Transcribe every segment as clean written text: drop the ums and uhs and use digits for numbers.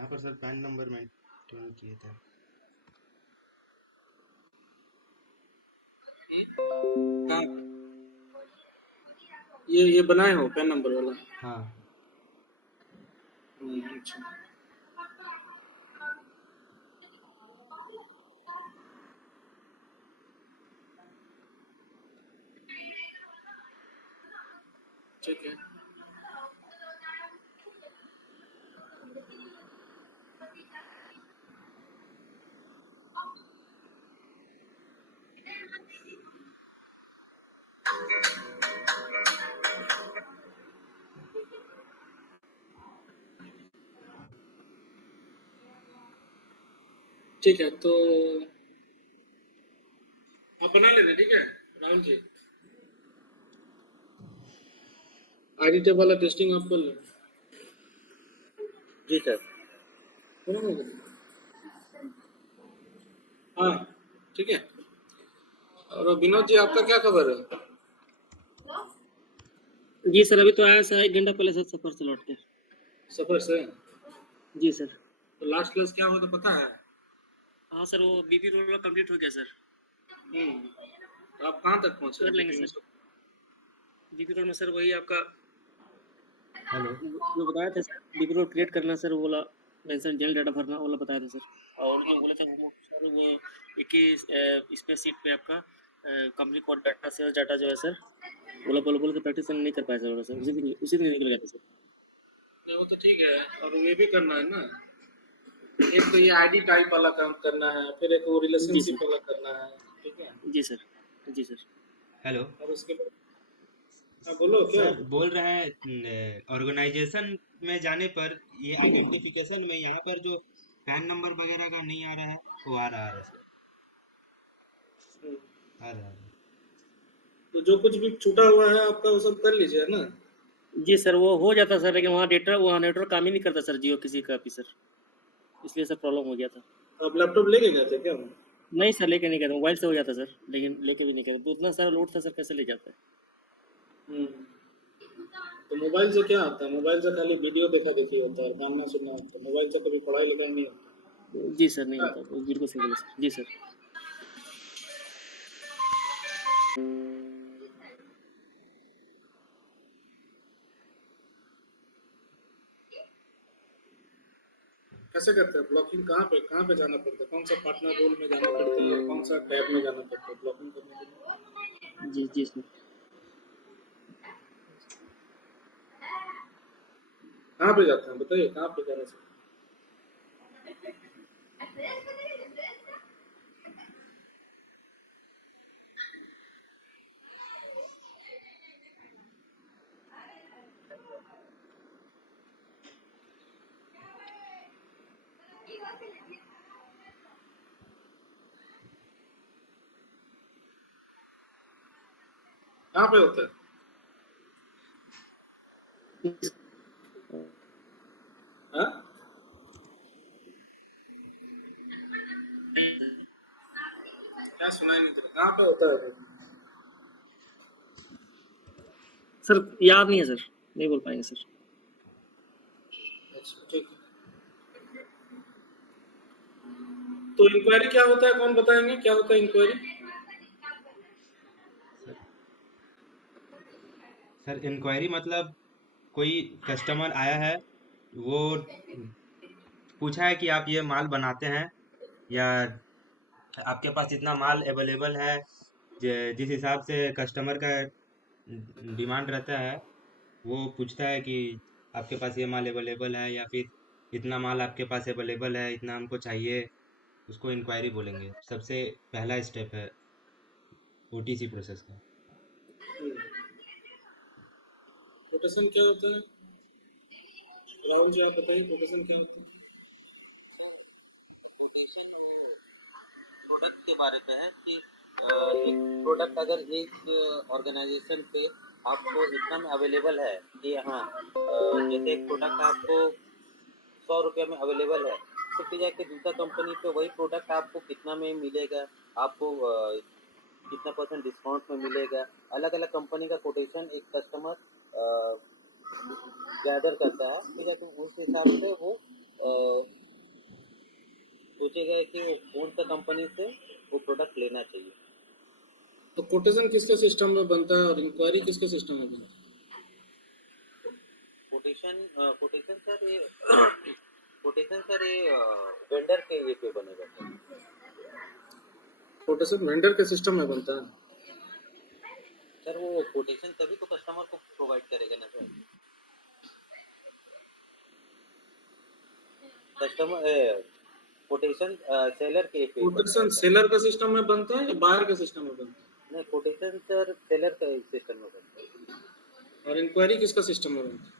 यहाँ पर sir pan number maintain किए थे। हाँ, ये बनाए हो पैन नंबर वाला? हाँ अच्छा। ठीक है। ठीक है, तो आप बना लेना, ठीक है राहुल जी। आईडी टेब वाला टेस्टिंग आप कर लेना। जी सर। हाँ, ठीक है। और विनोद जी, आपका क्या खबर है? जी सर, अभी तो आया सर 1 घंटा पहले सर सफर से लौट के। सफर से? जी सर। तो लास्ट क्लास क्या हुआ तो पता है? हाँ सर, वो बीपी रोल कंप्लीट हो गया सर। तो आप कहाँ तक पहुँचे कर लेंगे सर। बीपी रोल में सर वही आपका हेलो। जो बताया था सर, बीपी रोल क्रिएट करना सर, वो वाला मेंशन जेल डाटा भरना वाला बताया था सर। और उन्होंने बोला था वो सर, वो एक ही इसमें सीट पे आपका company code data, sales data जो है सर, बोल के प्रैक्टिस नहीं कर पाया सर, उसी दिन निकल गया था सर। नहीं, वो तो ठीक है, और ये भी करना है ना। एक तो ये आईडी टाइप वाला काम करना है, फिर एक वो रिलेशनशिप वाला करना है, ठीक है? जी सर। जी सर। हेलो और उसके बाद हाँ, बोलो क्या? सर, बोल रहे हैं ऑर्गेनाइजेशन में जाने पर ये आइडेंटिफिकेशन में यहाँ पर जो पैन नंबर वगैरह का नहीं आ रहा है, वो आ रहा है सर, आ रहा है। तो जो कुछ भी छूटा हुआ है आपका वो सब कर लीजिए ना। जी सर, वो हो जाता सर, लेकिन वहाँ नेटवर्क काम ही नहीं करता सर, जियो किसी का भी सर, इसलिए सर प्रॉब्लम हो गया था। आप लैपटॉप लेके गए थे क्या? नहीं सर, लेके नहीं गया था, मोबाइल से हो जाता सर, लेकिन लेके भी नहीं गया था, तो इतना सारा लोड था सर, कैसे ले जाता है। तो मोबाइल से क्या आता है? मोबाइल से खाली वीडियो देखा देखी होता है, गाना सुनना होता है, मोबाइल से कभी पढ़ाई लिखाई नहीं होता। जी सर, नहीं होता, बिल्कुल सही बोले सर। जी सर। कैसे करते हैं ब्लॉकिंग? कहाँ पे जाना पड़ता है? कौन सा पार्टनर रोल में जाना पड़ता है? कौन सा टैब में जाना पड़ता है ब्लॉकिंग करने के लिए? जी जी सर। कहाँ पे जाते हैं बताइए, कहाँ पे जाना चाहिए? कहाँ पे होता है? हाँ? क्या सुनाई नहीं दे रहा? कहाँ पे होता है? सर याद नहीं है सर, नहीं बोल पाएंगे सर। अच्छा, ठीक है। तो इंक्वायरी क्या होता है, कौन बताएंगे क्या होता है इंक्वायरी? सर इंक्वायरी मतलब कोई कस्टमर आया है, वो पूछा है कि आप ये माल बनाते हैं, या आपके पास इतना माल अवेलेबल है, जिस हिसाब से कस्टमर का डिमांड रहता है, वो पूछता है कि आपके पास ये माल अवेलेबल है, या फिर इतना माल आपके पास अवेलेबल है, इतना हमको चाहिए, उसको इंक्वायरी बोलेंगे। सबसे पहला स्टेप है ओटीसी प्रोसेस का। कोटेशन क्या होता है राहुल जी, आप बताइए कोटेशन क्या होता है? प्रोडक्ट के बारे में है कि एक प्रोडक्ट अगर एक ऑर्गेनाइजेशन पे आपको इतना में अवेलेबल है कि हाँ, जैसे एक प्रोडक्ट आपको 100 रुपये में अवेलेबल है, तो फिर जाके दूसरा कंपनी पे वही प्रोडक्ट आपको कितना में मिलेगा, आपको कितना % डिस्काउंट में मिलेगा। अलग अलग कंपनी का कोटेशन एक कस्टमर गैदर करता है, फिर जाके उस हिसाब से वो सोचेगा कि वो कौन सा कंपनी से वो प्रोडक्ट लेना चाहिए। तो कोटेशन किसके सिस्टम में बनता है और इंक्वायरी किसके सिस्टम में बनता है? कोटेशन सर ये कोटेशन सर ये वेंडर के ये पे बनेगा सर। कोटेशन वेंडर के सिस्टम में बनता है। सर वो कोटेशन तभी तो कस्टमर को प्रोवाइड करेगा ना सर। कस्टमर कोटेशन सेलर के पे बनता कोटेशन है सर। सेलर के सिस्टम में बनता है या बायर के सिस्टम में बनता नहीं, कोटेशन सर सेलर का सिस्टम में बनता है। है और इंक्वायरी किसका सिस्टम में बनता है?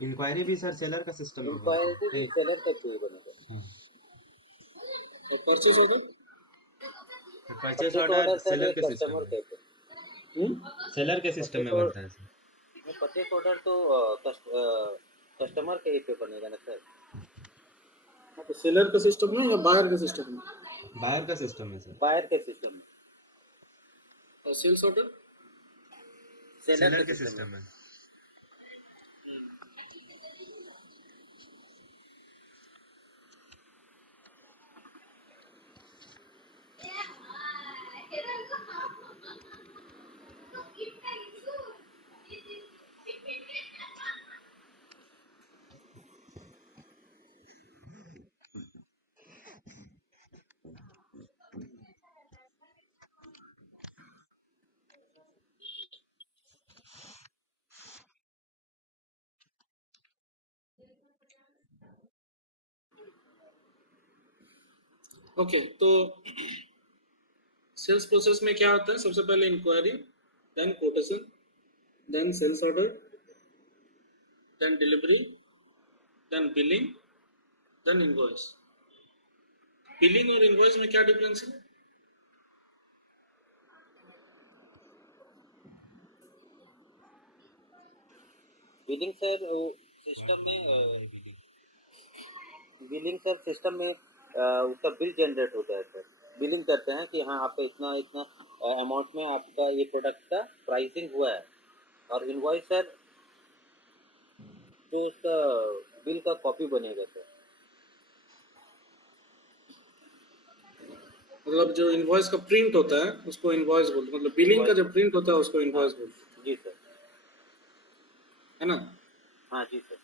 इंक्वायरी भी सर सेलर का सिस्टम में बनता इंक्वायरी भी है सेलर का पे बनेगा। है। और purchase order? Purchase purchase order order sir seller ये के सिस्टम कस्टमर में, के पे। सेलर के सिस्टम में बनता है सर। परचेस ऑर्डर तो कस्टमर के पे बनेगा ना सर। तो सेलर के सिस्टम में या बायर के सिस्टम में? बायर का सिस्टम है सर, बायर के सिस्टम में। और सेल्स ऑर्डर? सेलर सेलर के के सिस्टम में। सिस्टम में। ओके, तो सेल्स प्रोसेस में क्या होता है? सबसे पहले inquiry, then quotation, then sales order, then delivery, then billing, then invoice. Billing और इनवॉइस में क्या डिफरेंस है? बिलिंग सर सिस्टम में बिलिंग सर सिस्टम में उसका बिल जनरेट होता है सर। बिलिंग करते हैं कि हाँ आपका इतना इतना अमाउंट में आपका ये प्रोडक्ट का प्राइसिंग हुआ है। और इनवॉइस सर जो उसका बिल का कॉपी बनेगा सर। मतलब जो इनवॉइस का प्रिंट होता है उसको इनवॉइस बोलते हैं, मतलब बिलिंग का इनवॉइस जो प्रिंट होता है उसको हाँ इनवॉइस बोलते जी सर। हैं, है ना? हाँ जी सर।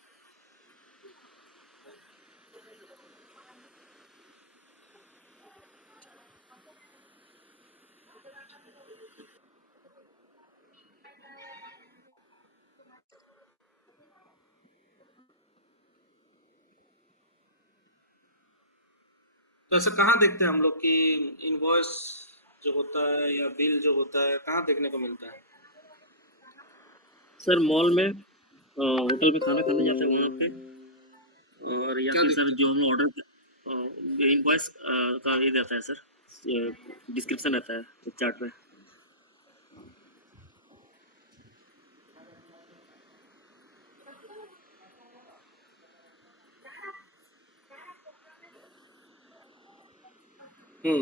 तो ऐसा कहाँ देखते हैं हम लोग कि इनवॉइस जो होता है या बिल जो होता है कहाँ देखने को मिलता है? सर मॉल में, होटल में खाना खाने जाते हैं वहाँ पे, और या क्या फिर सर दिखता जो हम ऑर्डर इनवॉइस का ये रहता है सर, डिस्क्रिप्शन रहता है चार्ट में। है?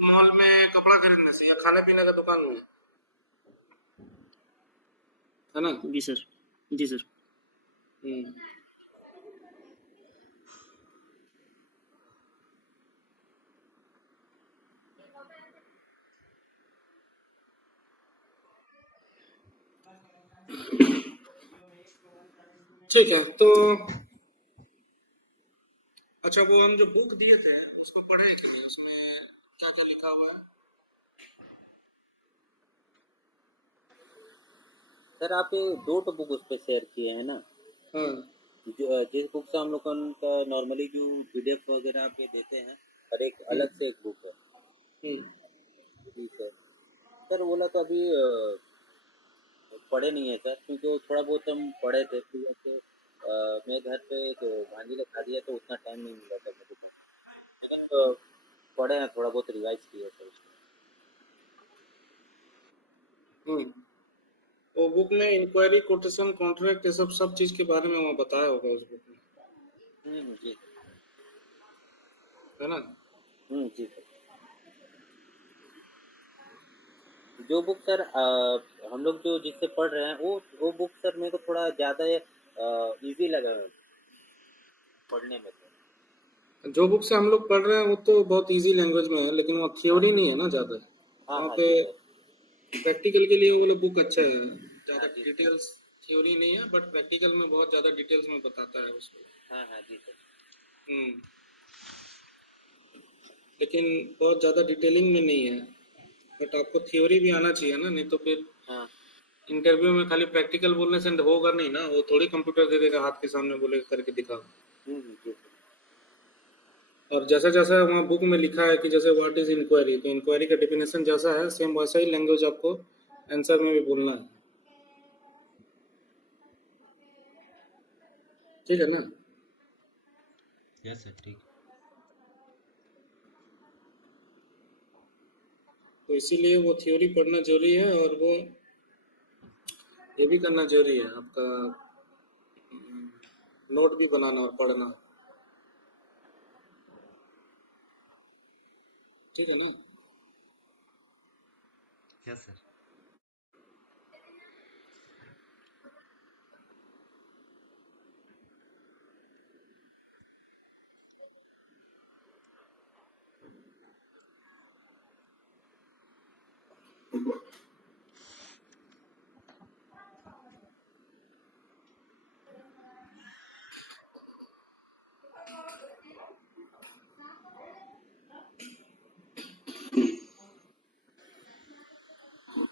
मॉल में कपड़ा खरीदने से या खाने पीने का दुकान में, है ना? जी सर, जी सर। हम्म। ठीक है, तो अच्छा, वो हम जो बुक दिए थे उसको पढ़े क्या? उसमें क्या क्या लिखा हुआ है? सर आप ये दो तो बुक उस पर शेयर किए हैं ना। हाँ। जिस बुक से हम लोग का नॉर्मली जो पीडीएफ वगैरह पे देते हैं और एक अलग से एक बुक है। ठीक है सर। बोला तो अभी पढ़े नहीं है सर, क्योंकि वो थोड़ा बहुत हम पढ़े थे फिर ऐसे मेरे घर पे एक भांजी ने खा दिया तो उतना टाइम नहीं मिला था मुझे बुक। लेकिन पढ़े हैं, थोड़ा बहुत रिवाइज किया सर उसको। हम्म। वो बुक में इंक्वायरी, कोटेशन, कॉन्ट्रैक्ट, ये सब सब चीज के बारे में वहाँ बताया होगा उस बुक में, जी है ना? जी सर। जो बुक सर हम लोग जो जिससे पढ़ रहे हैं वो बुक सर मेरे को थोड़ा ज़्यादा इजी लगा है पढ़ने में तो। जो बुक से हम लोग पढ़ रहे हैं वो तो बहुत इजी लैंग्वेज में है, लेकिन वो हाँ थ्योरी नहीं है ना ज़्यादा। हाँ वहाँ हाँ पे जी सर। प्रैक्टिकल के लिए वो वाला बुक अच्छा है, ज़्यादा हाँ जी सर। डिटेल्स, थ्योरी नहीं है बट प्रैक्टिकल में बहुत ज़्यादा डिटेल्स में बताता है उसको। हाँ हाँ जी सर। हम्म। लेकिन बहुत ज़्यादा डिटेलिंग में नहीं है, बट आपको थ्योरी भी आना चाहिए ना, नहीं तो फिर हाँ इंटरव्यू में खाली प्रैक्टिकल बोलने से होगा नहीं ना। वो थोड़ी कंप्यूटर दे देगा हाथ के सामने, बोलेगा करके दिखाओ। जी सर। और जैसा जैसा वहाँ बुक में लिखा है कि जैसे व्हाट इज इंक्वायरी, तो इंक्वायरी का डेफिनेशन जैसा है सेम वैसा ही लैंग्वेज आपको आंसर में भी बोलना है, ठीक है ना? यस सर, ठीक। तो इसीलिए वो थ्योरी पढ़ना जरूरी है, और वो ये भी करना जरूरी है आपका, नोट भी बनाना और पढ़ना, ठीक है ना? Yes sir.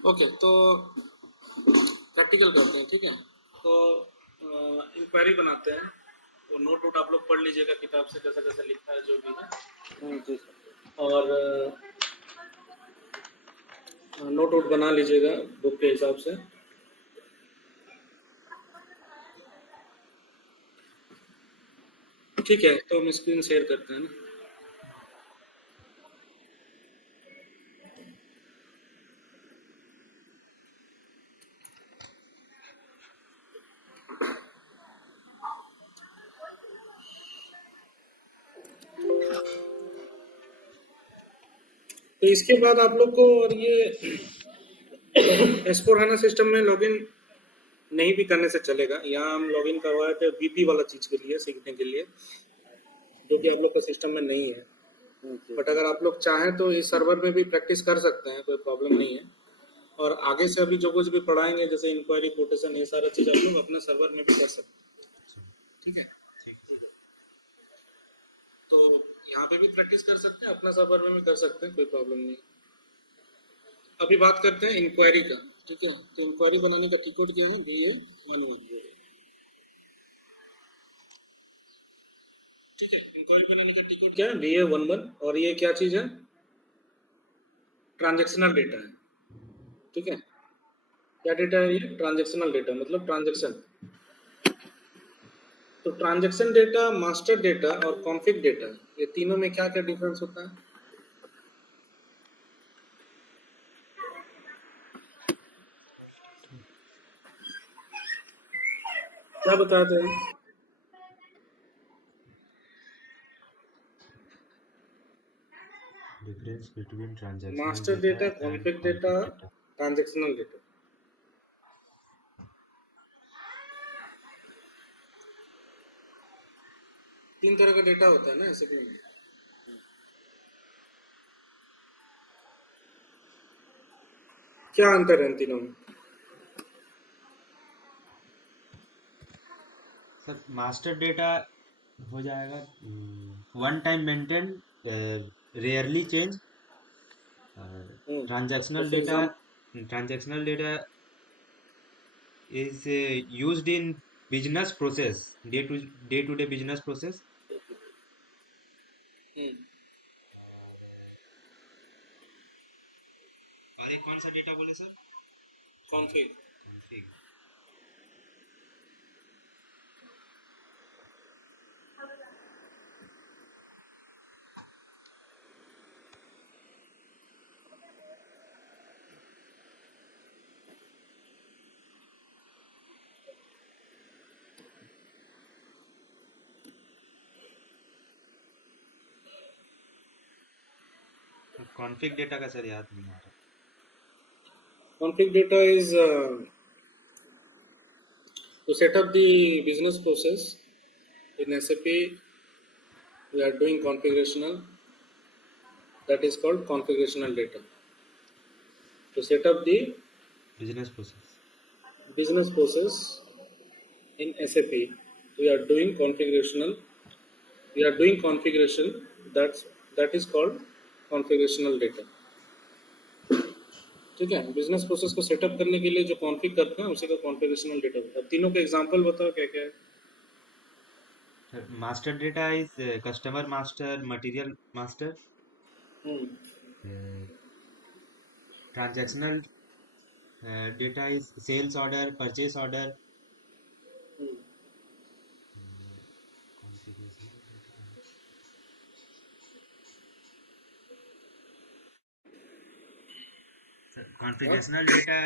ओके, तो प्रैक्टिकल करते हैं, ठीक है? तो इंक्वायरी बनाते हैं, वो नोट वोट आप लोग पढ़ लीजिएगा किताब से, जैसा जैसा लिखा है जो भी है, जी सर। और नोट वोट बना लीजिएगा बुक के हिसाब से। ठीक है, तो हम स्क्रीन शेयर करते हैं ना। तो इसके बाद आप लोग को, और ये S/4HANA सिस्टम में लॉगिन नहीं भी करने से चलेगा। यहाँ हम लॉगिन करवाए थे बीपी वाला चीज के लिए, सीखने के लिए, जो कि आप लोग का सिस्टम में नहीं है। जी बट अगर आप लोग चाहें तो इस सर्वर में भी प्रैक्टिस कर सकते हैं, कोई प्रॉब्लम नहीं है। और आगे से अभी जो कुछ भी पढ़ाएंगे, जैसे इंक्वायरी, कोटेशन, ये सारा चीज आप लोग अपने सर्वर में भी कर सकते हैं, ठीक है? ठीक। तो यहाँ पे भी प्रैक्टिस कर सकते हैं, अपना सर्वर में भी कर सकते हैं, कोई प्रॉब्लम नहीं। अभी बात करते हैं इंक्वायरी का, ठीक है? तो इंक्वायरी बनाने का टी कोड क्या है? BA11, ठीक है? इंक्वायरी बनाने का टी कोड क्या है? BA11। और ये क्या चीज है? ट्रांजेक्शनल डेटा है, ठीक है? क्या डेटा है ये? ट्रांजेक्शनल डेटा, मतलब ट्रांजेक्शन। तो ट्रांजेक्शन डेटा, मास्टर डेटा और कॉन्फिग डेटा, ये तीनों में क्या क्या डिफरेंस होता है? क्या बताते हैं? Difference between transactional master data data, and config data, config data. Transactional data. तीन तरह का डेटा होता है ना ऐसे में। क्या अंतर है इन तीनों में? सर मास्टर डेटा हो जाएगा one time maintain, rarely change. तो transactional for data, example, transactional data is used in business process, day to day business process। और एक कौन सा डेटा बोले sir? Config. config। Config data का सर याद नहीं आ रहा। Config data is to set up the business process in SAP. We are doing configurational. That is called configurational data. To set up the business process. business process in SAP, we are doing configurational. We are doing configuration. That is called configurational data. ठीक है, business process को setup करने के लिए जो config करते हैं उसी का कॉन्फ़िगरेशनल डेटा होता है। अब तीनों के एग्जांपल बताओ क्या क्या है। Master data is customer master, material master, transactional data is sales order, purchase order. Configurational data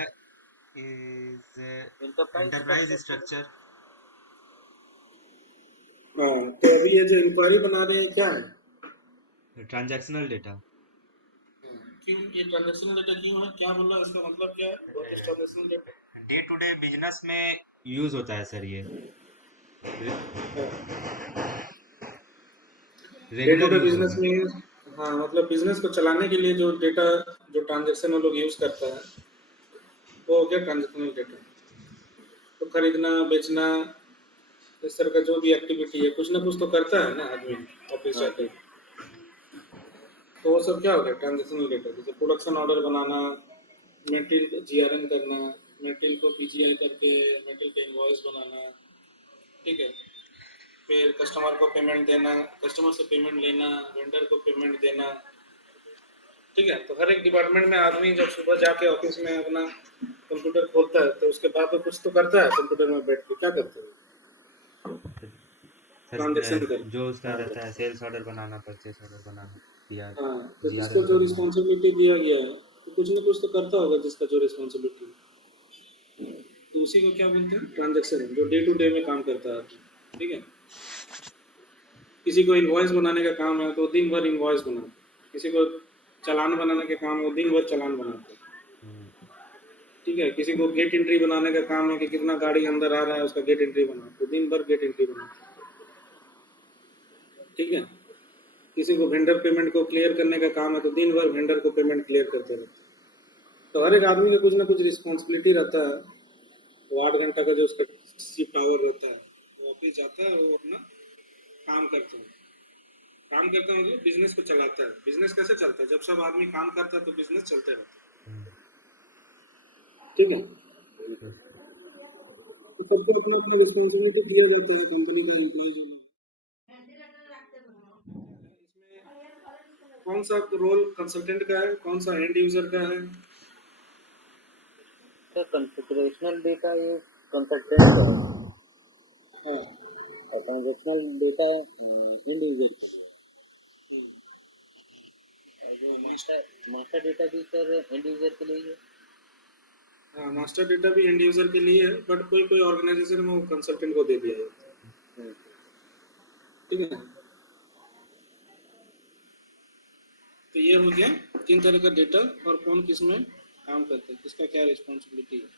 is enterprise structure. हाँ, तो अभी ये जो इंक्वायरी बना रहे हैं क्या है? Transactional data. क्यों ये ट्रांजैक्शनल डेटा क्यों है? क्या बोला, इसका मतलब क्या है? What is transactional data? Day to day business में यूज होता है सर ये, day to regular day use business होगा। में, हाँ मतलब बिजनेस को चलाने के लिए जो डेटा, जो ट्रांजैक्शन वो लोग यूज करता है वो हो गया ट्रांजैक्शनल डेटा। तो खरीदना बेचना इस तरह का जो भी एक्टिविटी है, कुछ ना कुछ तो करता है ना आदमी ऑफिस जाकर, तो वो सब क्या हो गया ट्रांजैक्शनल डेटा। जैसे प्रोडक्शन ऑर्डर बनाना, मेटेरियल का जीआरएम करना, मेटेरियल को पीजीआई करके मेटेरियल का इनवॉइस बनाना, ठीक है, फिर कस्टमर को पेमेंट देना, कस्टमर से पेमेंट लेना, वेंडर को पेमेंट देना, ठीक है। तो हर एक डिपार्टमेंट में आदमी जब सुबह जाके ऑफिस में अपना कंप्यूटर खोलता है तो उसके बाद वो कुछ तो करता है कंप्यूटर में बैठ के, क्या करता है? सर ट्रांजेक्शन कर, जो उसका हाँ रहता है सेल्स ऑर्डर बनाना, परचेस ऑर्डर बनाना, या हाँ, तो जिसको जीआरएम जो करना। रिस्पॉन्सिबिलिटी दिया गया है तो कुछ ना कुछ तो करता होगा जिसका जो रिस्पॉन्सिबिलिटी, तो उसी को क्या बोलते हैं? ट्रांजेक्शन, जो डे टू डे में काम करता है, ठीक है। किसी को इनवॉइस बनाने का काम है तो दिन भर इनवॉइस बनाता है, किसी को चालान बनाने का काम है वो दिन भर चालान बनाता है, ठीक है। किसी को गेट एंट्री बनाने का काम है कि कितना गाड़ी अंदर आ रहा है उसका गेट एंट्री बनाता है, तो दिन भर गेट एंट्री बनाता है, ठीक है। किसी को वेंडर पेमेंट को क्लियर करने का काम है तो दिन भर वेंडर को पेमेंट क्लियर करते रहता है। तो हर एक आदमी का कुछ ना कुछ रिस्पॉन्सिबिलिटी रहता है। वो 8 घंटा का जो उसका शिफ्ट आवर रहता है, वो ऑफिस जाता है, वो अपना काम करता है। काम करता है मतलब बिजनेस को चलाता है। बिजनेस कैसे चलता है? जब सब आदमी काम करता है तो बिजनेस चलते रहता है, ठीक है। तो सबको अपनी अपनी रिस्पॉन्सिबिलिटी दिया जाता है कंपनी का एम्प्लॉय। इसमें कौन सा रोल कंसल्टेंट का है, कौन सा एंड यूजर का है? सर कॉन्फ़िगरेशनल डेटा ये कंसल्टेंट का है हाँ, और ट्रांजैक्शनल डेटा एंड यूजर के लिए। और जो मास्टर डेटा भी सर एंड यूजर के लिए ही है। हाँ, मास्टर डेटा भी एंड यूजर के लिए है, बट कोई कोई ऑर्गेनाइजेशन में वो कंसल्टेंट को दे दिया जाता है, ठीक है। तो ये हो गया 3 तरह का डेटा और कौन किस में काम करता है, किसका क्या रिस्पॉन्सिबिलिटी है।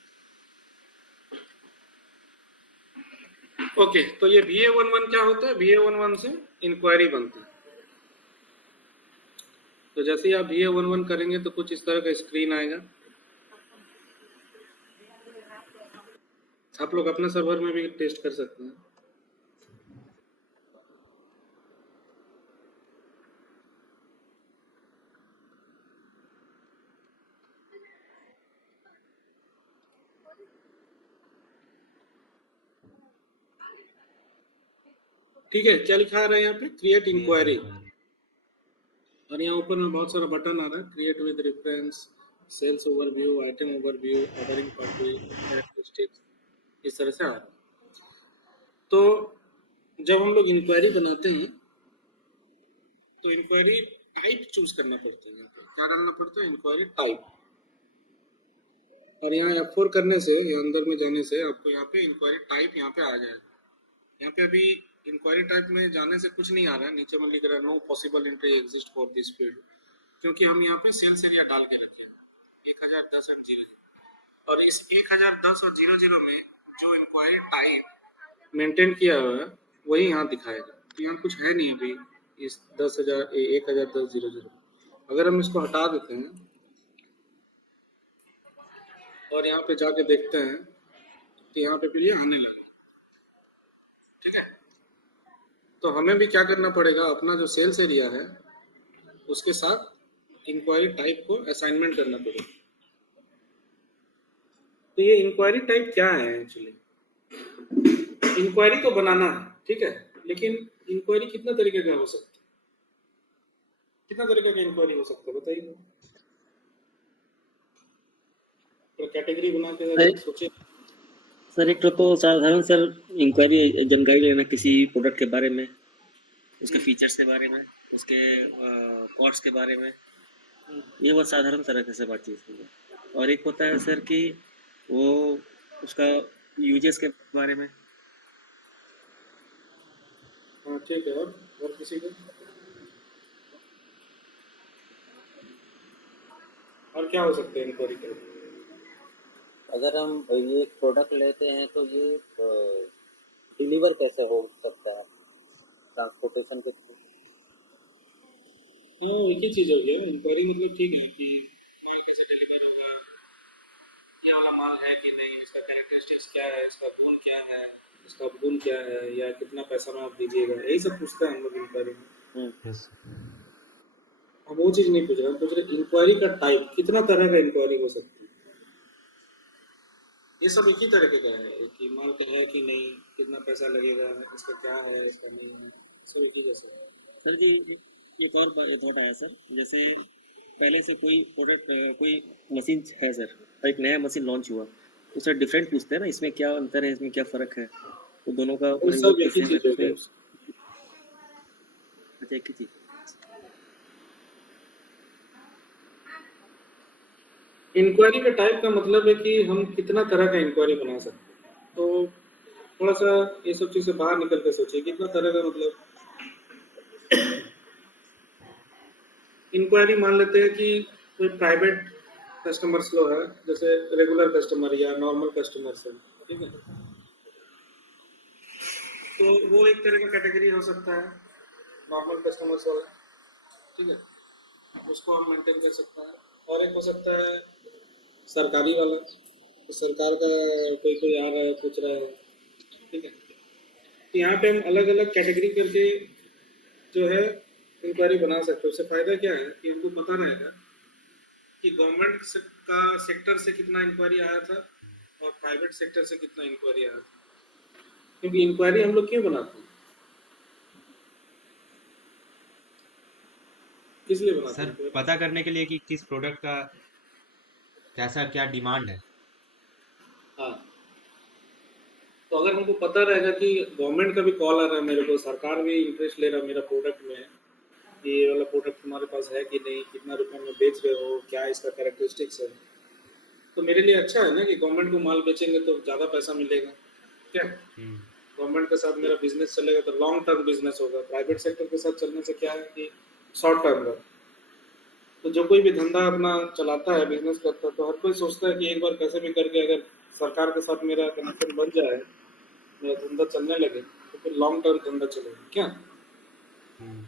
ओके, तो ये VA11 क्या होता है? VA11 से इंक्वायरी बनती है। तो जैसे ही आप VA11 करेंगे तो कुछ इस तरह का स्क्रीन आएगा। आप लोग अपने सर्वर में भी टेस्ट कर सकते हैं। ठीक है, क्या लिखा आ रहा है यहाँ पे? Create inquiry. और यहाँ ऊपर में बहुत सारा बटन आ रहा है, create with reference, sales overview, item overview, ordering party, characteristics, इस तरह से आ रहा है। तो जब हम लोग इंक्वायरी बनाते हैं तो इंक्वायरी टाइप चूज करना पड़ता है। यहाँ पे क्या डालना पड़ता है? Inquiry type. और यहाँ F4 करने से या अंदर में जाने से आपको यहाँ पे इंक्वायरी टाइप यहाँ पे आ जाएगा। यहाँ पे अभी इंक्वायरी टाइप में जाने से कुछ नहीं आ रहा है, नीचे में लिख रहा है no possible entry exist for this field. क्योंकि हम यहाँ पे सेल्स एरिया डाल के रखे 1010 एंड 00 और इस 1010 और 00 में जो इंक्वायरी टाइप मेंटेन किया हुआ है वही यहाँ दिखाएगा। तो यहाँ कुछ है नहीं अभी इस 1010 अगर हम इसको हटा देते हैं और यहाँ पे जाके देखते हैं तो यहाँ पे फिर ये आने लगा। ठीक है, तो हमें भी क्या करना पड़ेगा, अपना जो सेल्स एरिया है उसके साथ इंक्वायरी टाइप को असाइनमेंट करना पड़ेगा। तो ये इंक्वायरी टाइप क्या है एक्चुअली? इंक्वायरी तो बनाना है, ठीक है, लेकिन इंक्वायरी कितना तरीके का हो सकता है? कितना तरीके का इंक्वायरी हो सकता है बताइए। तो कैटेगरी बना के सर सोचे। सर एक तो साधारण सर इंक्वायरी जानकारी लेना किसी प्रोडक्ट के बारे में, उसके फीचर्स के बारे में, उसके कॉस्ट के बारे में, ये बहुत साधारण तरह से बातचीत है। और एक होता है सर कि वो उसका यूजेस के बारे में। हाँ ठीक है, और किसी को और क्या हो सकता है इंक्वायरी टाइप? अगर हम ये प्रोडक्ट लेते हैं तो ये डिलीवर कैसे हो सकता है ट्रांसपोर्टेशन के थ्रू? हाँ एक ही चीज़ हो गया इंक्वायरी, मतलब ठीक है कि माल कैसे डिलीवर होगा, ये वाला माल है कि नहीं, इसका कैरेक्टरिस्टिक्स क्या है, इसका गुण क्या है, इसका गुण क्या है, या कितना पैसा में आप दीजिएगा, यही सब पूछते हैं हम लोग इंक्वायरी में। यस। हम वो चीज़ नहीं पूछ रहे, हम पूछ रहे इंक्वायरी का टाइप, कितना तरह का इंक्वायरी हो सकती है। ये सब एक ही तरीके का है कि माल का है कि नहीं, कितना पैसा लगेगा, इसका क्या है, इसका नहीं है, सब एक ही जैसा है। सर जी एक और थॉट आया सर, जैसे पहले से कोई प्रोडक्ट कोई मशीन है सर, और एक नया मशीन लॉन्च हुआ तो सर डिफरेंट पूछते हैं ना, इसमें क्या अंतर है, इसमें क्या फ़र्क है, तो दोनों का वो सब एक ही सेम है चीज़ तो हो फिर गया। अच्छा एक ही चीज़। इंक्वायरी का टाइप का मतलब है कि हम कितना तरह का इंक्वायरी बना सकते हैं। तो थोड़ा सा ये सब चीज़ से बाहर निकल के सोचिए, कितना तरह का मतलब इंक्वायरी मान लेते हैं कि कोई प्राइवेट कस्टमर फ्लो है, जैसे रेगुलर कस्टमर या नॉर्मल कस्टमर है, ठीक है, तो वो एक तरह का कैटेगरी हो सकता है नॉर्मल कस्टमर्स वाला, ठीक है, उसको हम मेंटेन कर सकते हैं। और एक हो सकता है सरकारी वाला, तो सरकार का कोई कोई आ रहा है पूछ रहा है, ठीक है, तो यहाँ पे हम अलग अलग कैटेगरी करके जो है इंक्वायरी बना सकते हैं। उससे फायदा क्या है कि हमको पता रहेगा कि गवर्नमेंट का सेक्टर से कितना इंक्वायरी आया था और प्राइवेट सेक्टर से कितना इंक्वायरी आया था। क्योंकि इंक्वायरी हम लोग क्यों बनाते हैं, किस लिए बनाते सर हैं? पता करने के लिए कि किस प्रोडक्ट का कैसा क्या डिमांड है। हाँ, तो अगर हमको पता रहेगा कि गवर्नमेंट का भी कॉल आ रहा है मेरे को, सरकार भी इंटरेस्ट ले रहा है मेरा प्रोडक्ट में, कि ये वाला प्रोडक्ट तुम्हारे पास है कि नहीं, कितना रुपए में बेच रहे हो, क्या इसका कैरेक्टरिस्टिक्स है, तो मेरे लिए अच्छा है ना कि गवर्नमेंट को माल बेचेंगे तो ज़्यादा पैसा मिलेगा। क्या हम्म। गवर्नमेंट के साथ मेरा बिजनेस चलेगा तो लॉन्ग टर्म बिजनेस होगा। प्राइवेट सेक्टर के साथ चलने से क्या है कि शॉर्ट टर्म का। तो जो कोई भी धंधा अपना चलाता है, बिजनेस करता है, तो हर कोई सोचता है कि एक बार कैसे भी करके अगर सरकार के साथ मेरा कनेक्शन बन जाए, मेरा धंधा चलने लगे, तो फिर लॉन्ग टर्म धंधा चलेगा क्या। हम्म।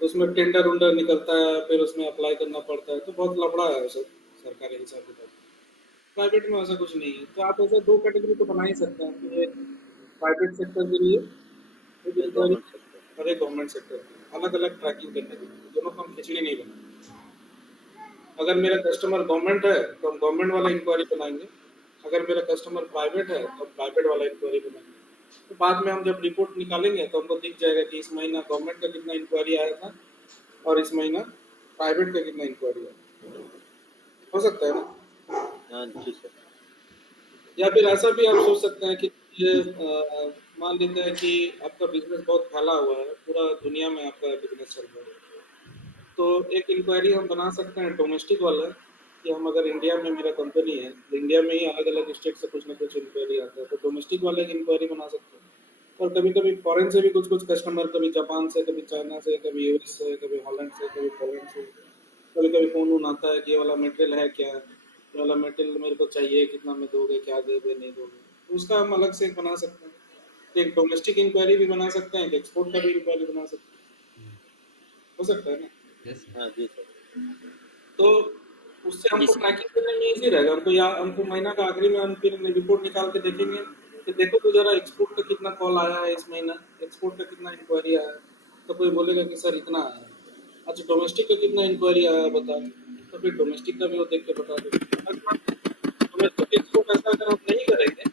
उसमें टेंडर उंडर निकलता है, फिर उसमें अप्लाई करना पड़ता है, तो बहुत लफड़ा है सब सरकारी हिसाब किताब। प्राइवेट में ऐसा कुछ नहीं है, तो आप ऐसे दो कैटेगरी तो बना ही सकते हैं कि एक प्राइवेट सेक्टर के लिए एक ये इंक्वायरी गवर्नमेंट सेक्टर। और एक गवर्नमेंट सेक्टर, अलग अलग ट्रैकिंग करने के लिए, दोनों को हम खिचड़ी नहीं बनाएंगे। अगर मेरा कस्टमर गवर्नमेंट है तो हम गवर्नमेंट वाला इंक्वायरी बनाएंगे, अगर मेरा कस्टमर प्राइवेट है तो हम प्राइवेट वाला इंक्वायरी बनाएंगे। तो बाद में हम जब रिपोर्ट निकालेंगे तो हमको दिख जाएगा कि इस महीना गवर्नमेंट का कितना इंक्वायरी आया था और इस महीना प्राइवेट का कितना इंक्वायरी आया। हो सकता है ना। हाँ जी सर। या फिर ऐसा भी आप सोच सकते हैं कि ये मान लेते हैं कि आपका बिजनेस बहुत फैला हुआ है, पूरा दुनिया में आपका बिजनेस चल रहा है, तो एक इंक्वायरी हम बना सकते हैं डोमेस्टिक वाला, कि हम अगर इंडिया में मेरा कंपनी है तो इंडिया में ही अलग अलग स्टेट से कुछ ना कुछ इंक्वायरी आता है, तो डोमेस्टिक वाले की इंक्वायरी बना सकते हैं। और कभी कभी फॉरेन से भी कुछ कुछ कस्टमर, कभी जापान से, कभी चाइना से, कभी यूएस से, कभी हॉलैंड से, कभी पोलैंड से, कभी कभी फ़ोन वोन आता है कि ये वाला मटेरियल है क्या, ये वाला मटेरियल मेरे को चाहिए, कितना में दोगे, क्या दोगे, नहीं दोगे। तो उसका हम अलग से एक बना सकते हैं, एक डोमेस्टिक इंक्वायरी भी बना सकते हैं, एक एक्सपोर्ट का भी इंक्वायरी बना सकते हैं, हो सकता है ना। यस हाँ जी सर। तो उससे जी हमको सर। ट्रैकिंग करने में इजी रहेगा, हमको या हमको महीना का आखिरी में हम फिर रिपोर्ट निकाल के देखेंगे कि देखो तो जरा एक्सपोर्ट का कितना कॉल आया है इस महीना, एक्सपोर्ट का कितना इंक्वायरी आया है। तो कोई बोलेगा कि सर इतना आया है, अच्छा डोमेस्टिक का कितना इंक्वायरी आया है बता, तो फिर डोमेस्टिक का भी वो देख के बता देंगे। डोमेस्टिक एक्सपोर्ट ऐसा अगर हम नहीं करेंगे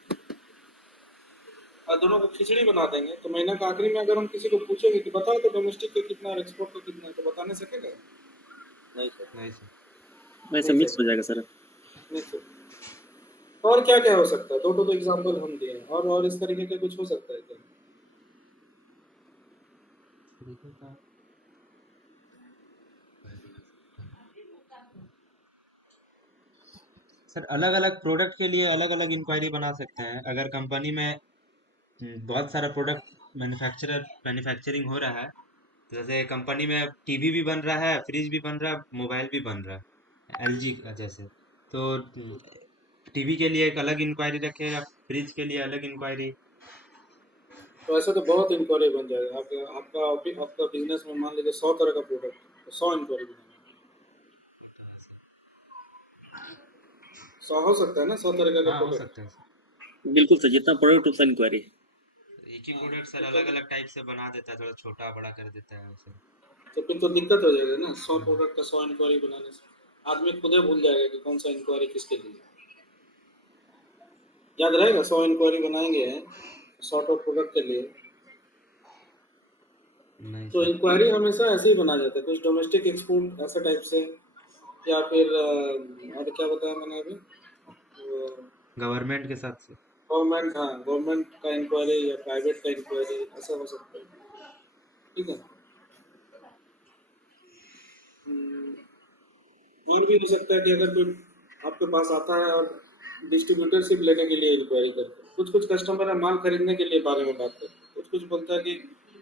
और दोनों को खिचड़ी बना देंगे, तो महीना का आखिरी में अगर हम किसी को पूछेंगे कि बताओ तो डोमेस्टिक का कितना और एक्सपोर्ट का कितना है, तो बताने सकेगा नहीं सर। नहीं सर। वैसे नहीं मिक्स हो सर, जाएगा सर। नहीं सर। और क्या क्या हो सकता है, दो तो एग्जांपल हम दिए हैं, और इस तरीके का कुछ हो सकता है क्या? सर अलग अलग प्रोडक्ट के लिए अलग अलग इंक्वायरी बना सकते हैं। अगर कंपनी में बहुत सारा प्रोडक्ट मैन्युफैक्चरिंग हो रहा है, तो जैसे कंपनी में टीवी भी बन रहा है, फ्रिज भी बन रहा है, मोबाइल भी बन रहा है एलजी का जैसे, तो टीवी के लिए एक अलग इंक्वायरी रखेगा, फ्रिज के लिए अलग इंक्वायरी। तो ऐसा तो बहुत इंक्वायरी बन जाएगा। आपका आपका आपका बिजनेस में मान लीजिए 100 तरह का प्रोडक्ट है, तो 100 इंक्वायरी बनाएंगे। 100 हो सकता है ना, 100 तरह का हाँ हो प्रोडक्ट। सकता है सर। बिल्कुल सर, जितना प्रोडक्ट उतना इंक्वायरी। एक ही हाँ प्रोडक्ट सर तो अलग अलग टाइप से बना देता है, थोड़ा छोटा बड़ा कर देता है उसे। तो फिर तो दिक्कत हो जाएगा ना, 100 हाँ प्रोडक्ट का 100 इंक्वायरी बनाने से आदमी खुद ही भूल जाएगा कि कौन सा इंक्वायरी किसके लिए। याद रहेगा 100 इंक्वायरी बनाएंगे 100 प्रोडक्ट के लिए। नहीं तो सर। इंक्वायरी हमेशा ऐसे ही बना जाता है, कुछ डोमेस्टिक एक्सपोर्ट ऐसा टाइप से, या फिर और क्या बताया मैंने अभी, गवर्नमेंट के साथ से। गवर्नमेंट, हाँ गवर्नमेंट का इंक्वायरी या प्राइवेट का इंक्वायरी, ऐसा हो सकता है। ठीक है। हम्म, और भी हो सकता है कि अगर कोई आपके पास आता है और डिस्ट्रीब्यूटरशिप लेने के लिए इंक्वायरी करते हैं, कुछ कुछ कस्टमर है माल खरीदने के लिए बारे में बात करते हैं, कुछ कुछ बोलता है कि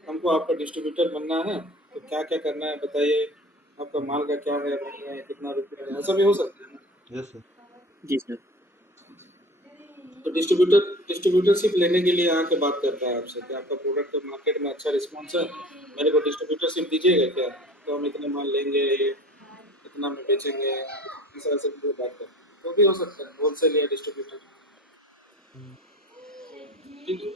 हमको आपका डिस्ट्रीब्यूटर बनना है, तो क्या क्या करना है बताइए, आपका माल का क्या है, कितना रुपया है, ऐसा भी हो सकता है ना। Yes sir. जी सर। तो डिस्ट्रीब्यूटरशिप लेने के लिए आके बात करता है आपसे कि आपका प्रोडक्ट मार्केट में अच्छा रिस्पॉन्स है, मेरे को डिस्ट्रीब्यूटरशिप दीजिएगा क्या, तो हम इतने माल लेंगे, इतना में बेचेंगे, ऐसा ऐसा भी बात करते हैं, तो भी हो सकता है होलसेल या डिस्ट्रीब्यूटर। ठीक है।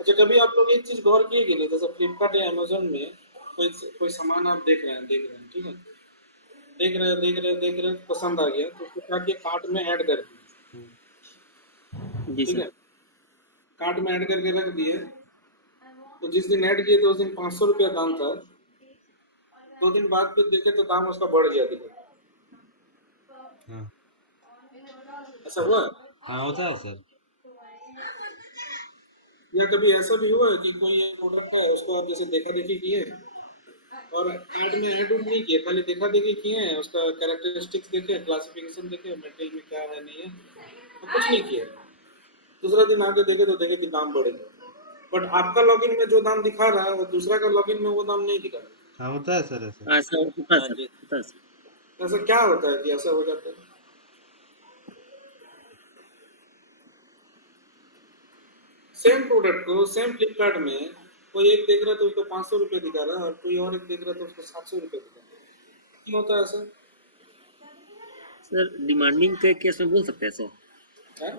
अच्छा कभी आप लोग एक चीज गौर किए कि नहीं, जैसे फ्लिपकार्ट या अमेजोन में कोई कोई सामान आप देख रहे हैं, ठीक है, देख रहे हैं पसंद आ गया, तो उसको क्या किया, कार्ट में ऐड कर दिया। जी ठीक सर। है, कार्ट में ऐड करके रख दिए, तो जिस दिन ऐड किए तो उस दिन 500 रुपया दाम था, 2 दिन बाद फिर देखे तो दाम उसका बढ़ गया दिखा। हाँ ऐसा हुआ है? हाँ होता है सर। या कभी ऐसा भी हुआ है कि कोई एक प्रोडक्ट है उसको आप जैसे देखा देखी किए और ऐड में ऐड उड नहीं किए, खाली देखा देखी किए हैं, उसका कैरेक्टरिस्टिक्स देखे, क्लासिफिकेशन देखे, मटेरियल में क्या है नहीं है, तो कुछ नहीं किया। दूसरा दिन आगे देखे तो देखे कि दाम बढ़ गया, बट आपका लॉगिन में जो दाम दिखा रहा है वो दूसरा का लॉगिन में वो दाम नहीं दिखा रहा हाँ होता है सर ऐसा। हाँ, ऐसा होता है हाँ सर, जी। होता है सर। है। ऐसा क्या होता है कि ऐसा हो जाता है? सेम प्रोडक्ट को सेम फ्लिपकार्ट में कोई एक देख रहा है तो उसको 500 रुपये दिखा रहा है, और कोई और एक देख रहा है तो उसको 700 रुपये दिखा रहा है, क्यों होता है ऐसा? सर डिमांडिंग के केस में बोल सकते हैं सर। है?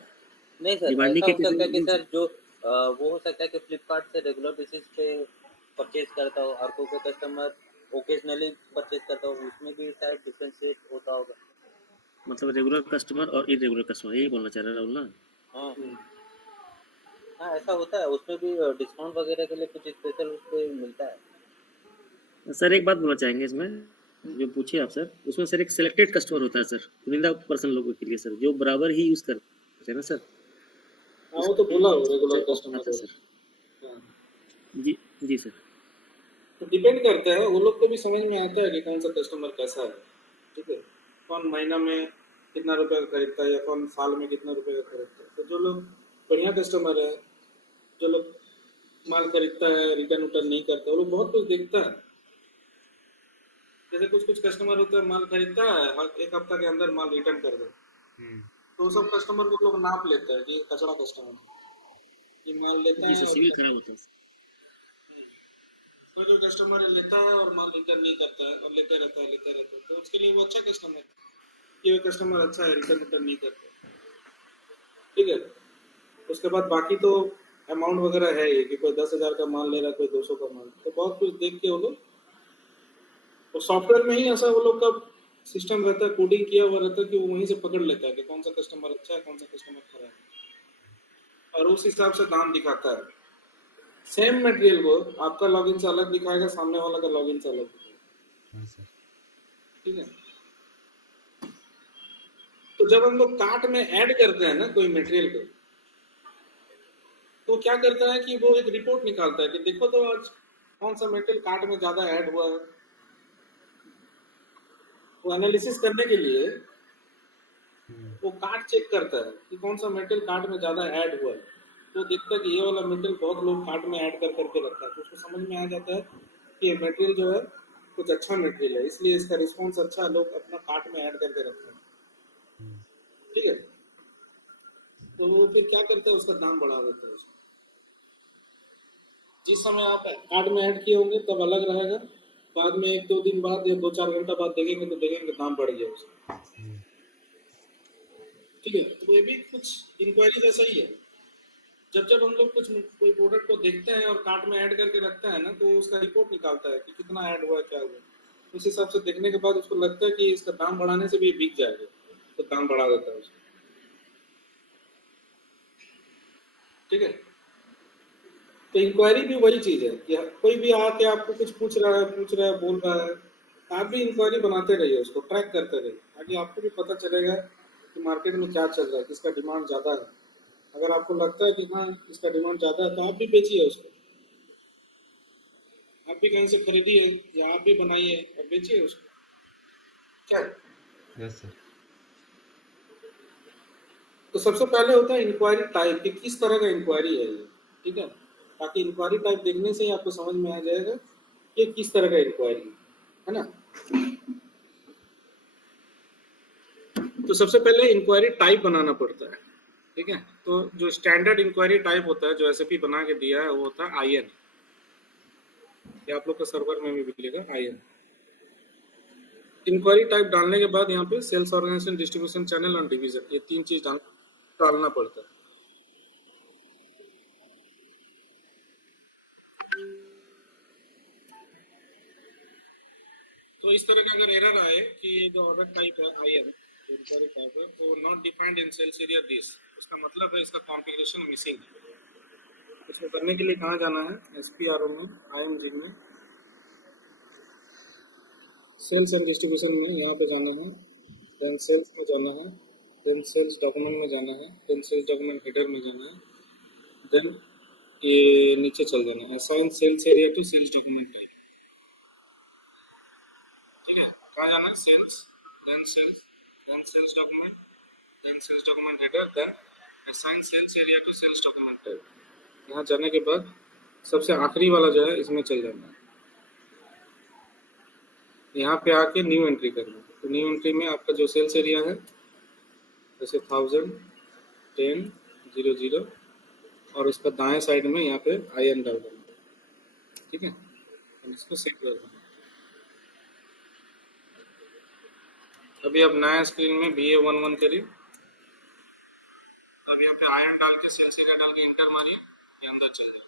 नहीं सर, डिमांडिंग ऐसा के हो केस में सकता है कि बोल सर सकते जो वो हो सकता है कि फ्लिपकार्ट से रेगुलर बेसिस पे परचेज करता हो और कोई कस्टमर ओकेजनली परचेज करता हो, उसमें भी शायद डिफरेंशिएट होता होगा। हैं। मतलब रेगुलर कस्टमर और इरेगुलर कस्टमर, यही बोलना चाह रहे हैं राहुल ना। हाँ हम्म। हाँ, ऐसा होता है, उसमें भी डिस्काउंट वगैरह के लिए कुछ स्पेशल उस पे मिलता है। सर एक बात बोलना चाहेंगे इसमें, जो पूछे आप सर, उसमें सर एक सिलेक्टेड कस्टमर होता है सर, चुनिंदा पर्सन लोगों के लिए सर, जो बराबर ही यूज करते हैं ना सर, हाँ वो तो बोला हो रेगुलर उसको कस्टमर आता है हो। सर। हाँ। जी जी सर। तो डिपेंड करता है, वो लोग को भी समझ में आता है कि कौन सा कस्टमर कैसा है। ठीक है, कौन महीना में कितना रुपए का खरीदता है या कौन साल में कितना रुपए का खरीदता है। तो जो लोग बढ़िया कस्टमर है, जो लोग माल खरीदता है, रिटर्न उटर्न नहीं करता, वो लोग बहुत कुछ देखता है। जैसे कुछ कुछ कस्टमर होता है, माल खरीदता है, हर एक हफ्ता के अंदर माल रिटर्न कर दे, हम्म। तो वो सब कस्टमर को लोग नाप लेता है कि ये कचरा कस्टमर है, ये माल लेता जी है सर, और सिविल खराब होता है। कोई जो कस्टमर है लेता है और माल रिटर्न नहीं करता है और लेते रहता है, तो उसके लिए वो अच्छा कस्टमर है, ये कस्टमर अच्छा है, रिटर्न उटर्न नहीं करता। ठीक है, उसके बाद बाकी तो अमाउंट वगैरह है ये कि कोई 10,000 का माल ले रहा है, कोई 200 का माल, तो बहुत कुछ देख के वो लोग, और सॉफ्टवेयर में ही ऐसा वो लोग का सिस्टम रहता है, कोडिंग किया हुआ रहता है कि वो वहीं से पकड़ लेता है कि कौन सा कस्टमर अच्छा है, कौन सा कस्टमर खराब है, और उस हिसाब से दाम दिखाता है। सेम मटेरियल को आपका लॉगिन से अलग दिखाएगा, सामने वाला का लॉगिन से अलग दिखाएगा। हाँ सर। ठीक है, तो जब हम लोग कार्ट में ऐड करते हैं ना कोई मटेरियल को, तो क्या करता है कि वो एक रिपोर्ट निकालता है कि देखो तो आज कौन सा मटेरियल कार्ट में ज्यादा ऐड हुआ है। वो एनालिसिस करने के लिए हम्म। वो कार्ट चेक करता है कि कौन सा मटेरियल कार्ट में ज्यादा ऐड हुआ है, तो देखता है कि ये वाला मटेरियल बहुत लोग कार्ट में ऐड कर करके रखता है, तो उसको समझ में आ जाता है कि ये मटेरियल जो है कुछ अच्छा मटेरियल है, इसलिए इसका रिस्पॉन्स अच्छा है, लोग अपना कार्ट में ऐड करके रखते हैं। हम्म। ठीक है, तो वो फिर क्या करता है, उसका दाम बढ़ा देता है उसका। जिस समय आप कार्ट में ऐड किए होंगे तब अलग रहेगा, बाद में 1-2 दिन बाद या 2-4 घंटा बाद देखेंगे तो देखेंगे दाम बढ़ गया उसका। हम्म। ठीक है, तो ये भी कुछ इंक्वायरी जैसा ही है। जब जब हम लोग कुछ कोई प्रोडक्ट को देखते हैं और कार्ट में ऐड करके रखते हैं ना, तो उसका रिपोर्ट निकालता है कि कितना ऐड हुआ है, क्या हुआ है। उस हिसाब से देखने के बाद उसको लगता है कि इसका दाम बढ़ाने से भी ये बिक जाएगा, तो दाम बढ़ा देता है उसको। ठीक है, तो इंक्वायरी भी वही चीज है कि कोई भी आके आपको कुछ पूछ रहा है, बोल रहा है, आप भी इंक्वायरी बनाते रहिए, उसको ट्रैक करते रहिए, ताकि आपको भी पता चलेगा कि मार्केट में क्या चल रहा है, किसका डिमांड ज्यादा है। अगर आपको लगता है कि हाँ इसका डिमांड ज्यादा है, तो आप भी बेचिए उसको, आप भी कहीं से खरीदिए या आप भी बनाइए और बेचिए उसको। क्या है? Yes sir. तो सबसे पहले होता है इंक्वायरी टाइप कि किस तरह का इंक्वायरी है ये। ठीक है, ताकि इंक्वायरी टाइप देखने से ही आपको समझ में आ जाएगा कि ये किस तरह का इंक्वायरी है ना। तो सबसे पहले इंक्वायरी टाइप बनाना पड़ता है। ठीक है, तो जो स्टैंडर्ड इंक्वायरी टाइप होता है, जो एसएपी बना के दिया है, वो होता है आईएन। ये आप लोग का सर्वर में भी मिलेगा आईएन। इंक्वायरी टाइप डालने के बाद यहाँ पे सेल्स ऑर्गेनाइजेशन, डिस्ट्रीब्यूशन चैनल और डिवीजन, ये 3 चीज डालना पड़ता है। तो इस तरह का अगर एरर आए कि ये जो ऑर्डर टाइप है आईएन, जो इंक्वायरी टाइप है, वो not defined in sales area this, इसका मतलब है इसका कॉन्फ़िगरेशन मिसिंग है। इसको करने के लिए कहाँ जाना है, एसपीआरओ में, आईएमजी में, सेल्स एंड डिस्ट्रीब्यूशन में, यहाँ पे जाना है, देन सेल्स में जाना है, देन सेल्स डॉक्यूमेंट में जाना है, देन सेल्स डॉक्यूमेंट हेडर में जाना है, देन ये नीचे चल जाना है, assign sales area to sales document type. ठीक है, कहाँ जाना है, sales, then sales document, then sales document header, then assign sales area to sales document type. यहाँ जाने के बाद सबसे आखिरी वाला जो है इसमें चल जाना है, यहाँ पे आके न्यू एंट्री करना है। तो न्यू एंट्री में आपका जो सेल्स एरिया है, जैसे 1000, 10, 00, और उसका दाएं साइड में यहाँ पे आईएन डाल देना। ठीक है, हम इसको सेव कर देंगे। अभी आप नया स्क्रीन में BA11 करिए, अब यहाँ पे आईएन डाल के सेल्स एरिया डाल के इंटर मारिए, ये अंदर चल जाए।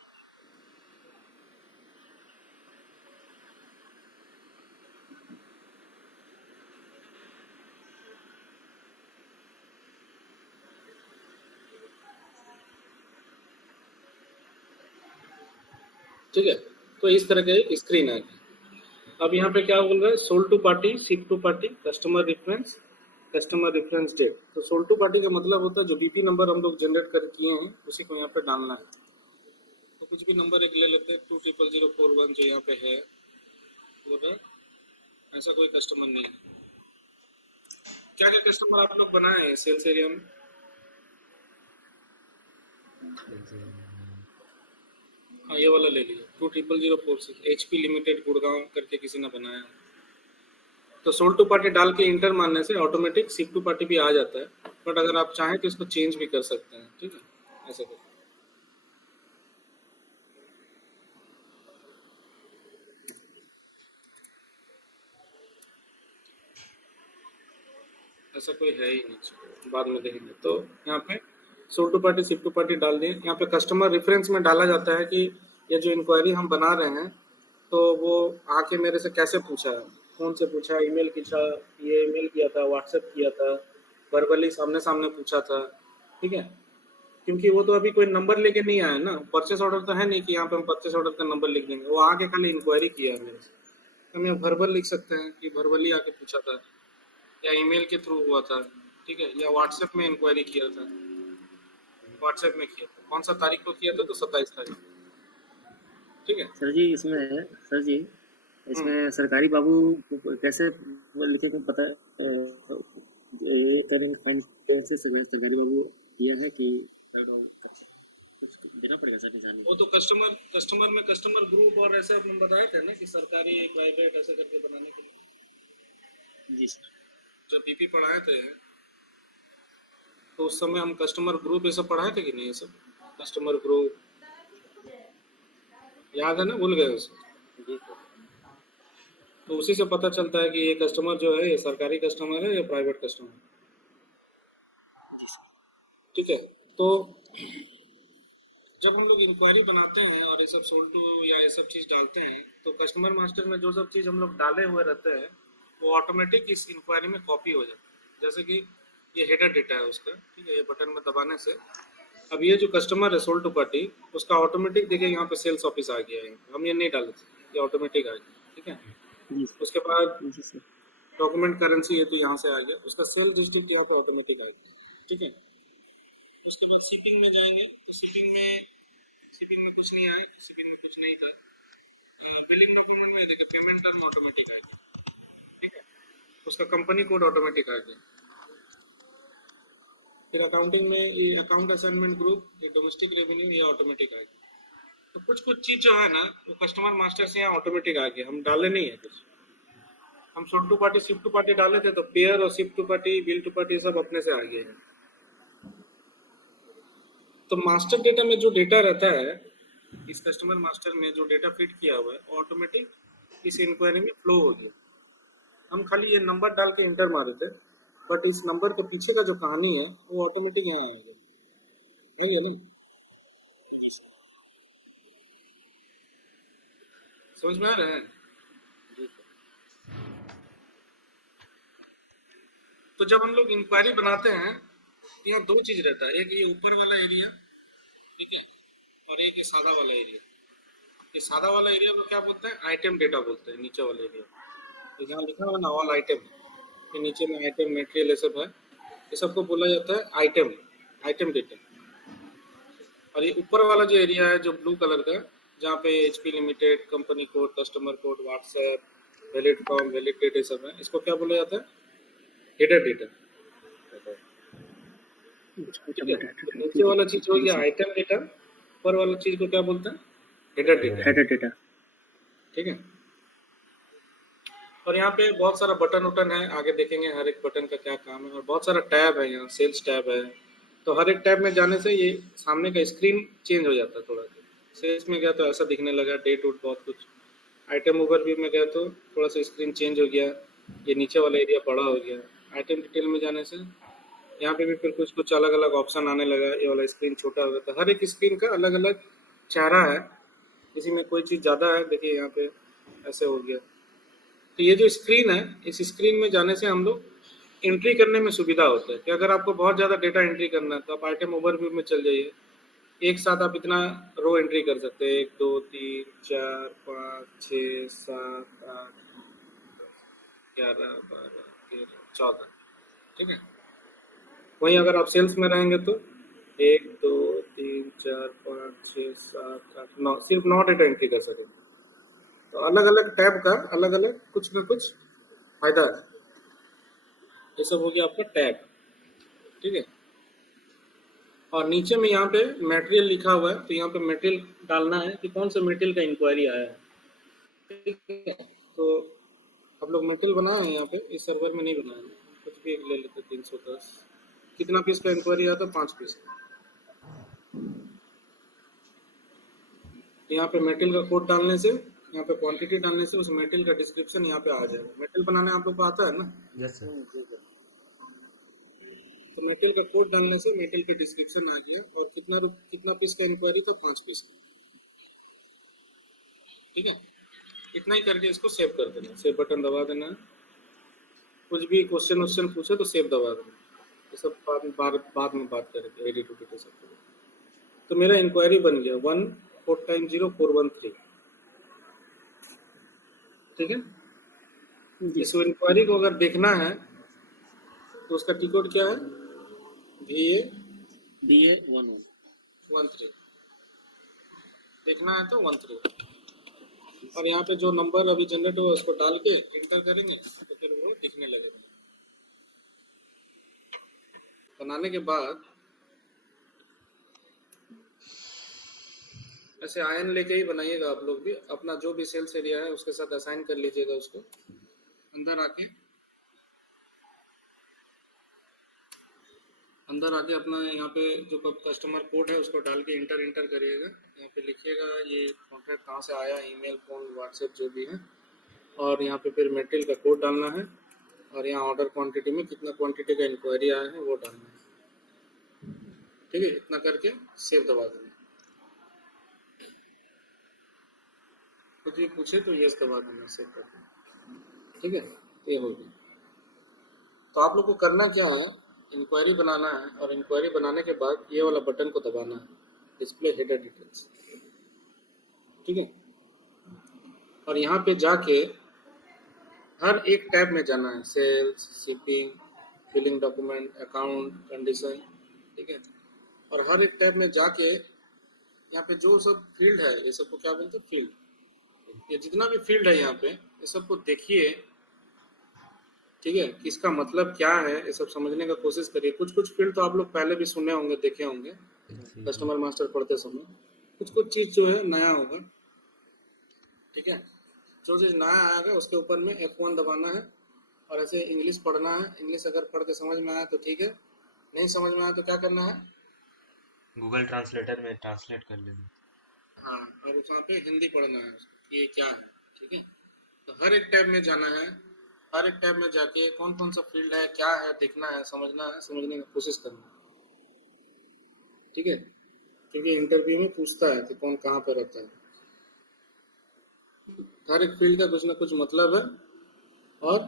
ठीक है, तो इस तरह का एक स्क्रीन है। अब यहाँ पे क्या बोल रहा है, sold to party, ship to party, customer reference date. तो सोल्ड टू पार्टी का मतलब होता है जो बीपी नंबर हम लोग जनरेट कर किए हैं उसी को यहाँ पे डालना है। तो कुछ भी नंबर एक ले लेते हैं, 200041 जो यहाँ पे है, बोल रहा है ऐसा कोई कस्टमर नहीं है, क्या क्या कस्टमर आप लोग बनाए हैं सेल्स एरिया में? हाँ ये वाला ले लीजिए 200046 HP लिमिटेड गुड़गांव करके किसी ने बनाया है। तो सोल्ड टू पार्टी डाल के इंटर मारने से ऑटोमेटिक शिप टू पार्टी भी आ जाता है, बट अगर आप चाहें तो इसको चेंज भी कर सकते हैं, ठीक है, ऐसा करो। ऐसा कोई है ही नहीं, चलो, बाद में देखेंगे। तो यहाँ पे sold to party ship to party डाल दिए। यहाँ पे कस्टमर रेफरेंस में डाला जाता है कि ये जो इंक्वायरी हम बना रहे हैं तो वो आके मेरे से कैसे पूछा है, फोन से पूछा, ईमेल किया, ये ईमेल किया था, व्हाट्सएप किया था, वर्बली सामने सामने पूछा था, ठीक है। क्योंकि वो तो अभी कोई नंबर लेके नहीं आया ना, परचेस ऑर्डर तो है नहीं कि यहाँ पे हम परचेस ऑर्डर का नंबर लिख देंगे। वो आके खाली इंक्वायरी किया है मेरे से, हम यहाँ वर्बल लिख सकते हैं कि वर्बली आके पूछा था, या ईमेल के थ्रू हुआ था, ठीक है, या व्हाट्सएप में इंक्वायरी किया था। व्हाट्सएप में किया था, कौन सा तारीख को किया था? तो 27 तारीख, ठीक है। सर जी सर जी इसमें सरकारी बाबू को कैसे वो लिखे को पता ये करेंगे फाइन कैसे सरकारी बाबू किया है कि कुछ देना पड़ेगा सर निशानी? वो तो कस्टमर में कस्टमर ग्रुप और ऐसे अपन बताए थे ना कि सरकारी प्राइवेट ऐसे करके बनाने के लिए। जी सर। जब पीपी पढ़ाए थे तो उस समय हम कस्टमर ग्रुप ये सब पढ़ाए थे कि नहीं? ये सब कस्टमर ग्रुप याद है ना, भूल गए उसे? जी सर। तो उसी से पता चलता है कि ये कस्टमर जो है ये सरकारी कस्टमर है या प्राइवेट कस्टमर, ठीक है। तो जब हम लोग इंक्वायरी बनाते हैं और ये सब सोल्ड टू या ये सब चीज़ डालते हैं तो कस्टमर मास्टर में जो सब चीज़ हम लोग डाले हुए रहते हैं वो ऑटोमेटिक इस इंक्वायरी में कॉपी हो जाता है। जैसे कि ये हेडर डेटा है उसका, ठीक है, ये बटन में दबाने से अब ये जो कस्टमर है सोल्ड टू पार्टी उसका ऑटोमेटिक देखिए यहाँ पे सेल्स ऑफिस आ गया है, हम ये नहीं डाले थे, ये ऑटोमेटिक आ गया, ठीक है। जी उसके बाद जी सर। डॉक्यूमेंट करेंसी है तो यहाँ से आ गया, उसका सेल डिस्ट्रिक्ट यहाँ पे ऑटोमेटिक आ गया, ठीक है। उसके बाद शिपिंग में जाएंगे तो शिपिंग में कुछ नहीं आया, शिपिंग में कुछ नहीं था। बिलिंग डॉक्यूमेंट में देखिए पेमेंट टर्म ऑटोमेटिक आ गया, ठीक है, उसका कंपनी कोड ऑटोमेटिक आ गया। फिर अकाउंटिंग में ये अकाउंट असाइनमेंट ग्रुप, ये डोमेस्टिक रेवेन्यू, ये ऑटोमेटिक आ गया। तो कुछ कुछ चीज जो है ना वो कस्टमर मास्टर से यहाँ ऑटोमेटिक आ गया, हम डाले नहीं है कुछ। हम sold to party shift to party डाले थे तो पेयर और shift to party bill to party सब अपने से आ गए हैं। तो मास्टर डेटा में जो डेटा रहता है, इस कस्टमर मास्टर में जो डेटा फिट किया हुआ है ऑटोमेटिक इस इंक्वायरी में फ्लो हो गया। हम खाली ये नंबर डाल के इंटर मारे थे, बट इस नंबर के पीछे का जो कहानी है वो ऑटोमेटिक यहाँ आ गया, है ये ना? समझ में आ रहा है? जी सर। तो जब हम लोग इंक्वायरी बनाते हैं तो यहाँ दो चीज रहता है, एक ये ऊपर वाला एरिया, ठीक है, और एक ये सादा वाला एरिया। ये सादा वाला एरिया को क्या बोलते हैं? आइटम डेटा बोलते हैं। नीचे वाले एरिया ये जहाँ लिखा हुआ ना ऑल आइटम, ये नीचे में आइटम मटेरियल ये सब है, ये सबको बोला जाता है आइटम डेटा। और ये ऊपर वाला जो एरिया है जो ब्लू कलर का, जहाँ पे HP limited, company code, customer code, WhatsApp, valid form, valid data सब है, इसको क्या बोला जाता है? हेडर डेटा, ठीक है। तो नीचे वाला चीज हो गया आइटम डेटा, ऊपर वाला चीज को क्या बोलते हैं? हेडर डेटा, ठीक है। और यहाँ पे बहुत सारा बटन उटन है, आगे देखेंगे हर एक बटन का क्या काम है, और बहुत सारा टैब है, यहाँ सेल्स टैब है। तो हर एक टैब में जाने से ये सामने का स्क्रीन चेंज हो जाता है थोड़ा सा। सेल्स में गया तो ऐसा दिखने लगा, डेट उट बहुत कुछ। आइटम ओवरव्यू में गया तो थोड़ा सा स्क्रीन चेंज हो गया, ये नीचे वाला एरिया बड़ा हो गया। आइटम डिटेल में जाने से यहाँ पे भी फिर कुछ कुछ अलग अलग ऑप्शन आने लगा, ये वाला स्क्रीन छोटा हो गया। तो हर एक स्क्रीन का अलग अलग चेहरा है, किसी में कोई चीज़ ज़्यादा है, देखिए यहाँ पे ऐसे हो गया। तो ये जो स्क्रीन है, इस स्क्रीन में जाने से हम लोग एंट्री करने में सुविधा होता है कि अगर आपको बहुत ज़्यादा डेटा एंट्री करना है तो आप आइटम ओवरव्यू में चल जाइए, एक साथ आप इतना रो एंट्री कर सकते हैं, 1 2 3 4 5 6 7 8 11 12 13 14, ठीक है। वहीं अगर आप सेल्स में रहेंगे तो 1 2 3 4 5 6 7 8 9, सिर्फ 9 डेटा एंट्री कर सकेंगे। तो अलग अलग टैब का अलग अलग कुछ न कुछ फायदा है। ये सब हो गया आपका टैग, ठीक है। और नीचे में यहाँ पे मटेरियल लिखा हुआ है, तो यहाँ पे मटेरियल डालना है कि कौन सा मटेरियल का इंक्वायरी आया है, ठीक है। तो आप लोग मटेरियल बनाए हैं यहाँ पे, इस सर्वर में नहीं बनाए हैं, कुछ भी एक ले लेते 310। कितना पीस का इंक्वायरी आया था? 5 पीस। यहाँ पे मटेरियल का कोड डालने से, यहाँ पे क्वांटिटी डालने से उस मटेरियल का डिस्क्रिप्शन यहाँ पे आ जाएगा। मटेरियल बनाने आप लोग को आता है ना? Yes sir. तो मटेरियल का कोड डालने से मटेरियल के डिस्क्रिप्शन आ गया, और कितना पीस का इंक्वायरी था? 5 पीस, ठीक है। इतना ही करके इसको सेव कर देना, सेव बटन दबा देना। कुछ भी क्वेश्चन पूछे तो सेव दबा देना, ये सब बाद में बात करेंगे, एडिट उडिट सब करेंगे। तो मेरा इंक्वायरी बन गया 1,4,0413, ठीक है। इस इंक्वायरी को अगर देखना है तो उसका टी कोड क्या है? VA13 देखना है तो 13, और यहाँ पे जो नंबर अभी जनरेट हुआ उसको डाल के इंटर करेंगे तो फिर वो दिखने लगेगा। बनाने के बाद ऐसे आयन लेके ही बनाइएगा आप लोग भी, अपना जो भी सेल्स एरिया है उसके साथ असाइन कर लीजिएगा उसको। अंदर आके अपना यहाँ पे जो कस्टमर कोड है उसको डाल के इंटर करिएगा। यहाँ पे लिखिएगा ये कॉन्ट्रैक्ट कहाँ से आया, ईमेल, फोन, व्हाट्सएप जो भी है, और यहाँ पे फिर मटेरियल का कोड डालना है, और यहाँ ऑर्डर क्वांटिटी में कितना क्वांटिटी का इंक्वायरी आया है वो डालना है, ठीक है। इतना करके सेव दबा देना। कुछ भी पूछे तो यस दबा देना, सेव कर देना, ठीक है। ये हो गया। तो आप लोग को करना क्या है, इंक्वायरी बनाना है, और इंक्वायरी बनाने के बाद ये वाला बटन को दबाना है, डिस्प्ले हेडर डिटेल्स, ठीक है। और यहाँ पे जाके हर एक टैब में जाना है, sales, shipping, billing document, account, condition, ठीक है। और हर एक टैब में जाके यहाँ पे जो सब फील्ड है, ये सबको क्या बोलते हैं? फील्ड। ये जितना भी फील्ड है यहाँ पे, ये सबको देखिए, ठीक है। इसका मतलब क्या है ये सब समझने का कोशिश करिए। कुछ फील्ड तो आप लोग पहले भी सुने होंगे, देखे होंगे कस्टमर मास्टर पढ़ते समय। कुछ चीज जो है नया होगा, ठीक है। जो चीज नया आएगा उसके ऊपर में F1 दबाना है, और ऐसे इंग्लिश पढ़ना है। इंग्लिश अगर पढ़ के समझ में आया तो ठीक है, नहीं समझ में आया तो क्या करना है? गूगल ट्रांसलेटर में ट्रांसलेट कर लेना। हाँ, और वहाँ पे हिंदी पढ़ना है कि ये क्या है, ठीक है। तो हर एक टैब में जाना है, हर एक टैब में जाके कौन सा फील्ड है, क्या है, देखना है, समझना है, समझने की कोशिश करना है, ठीक है। क्योंकि इंटरव्यू में पूछता है कि कौन कहाँ पे रहता है। हर एक फील्ड का कुछ ना कुछ मतलब है, और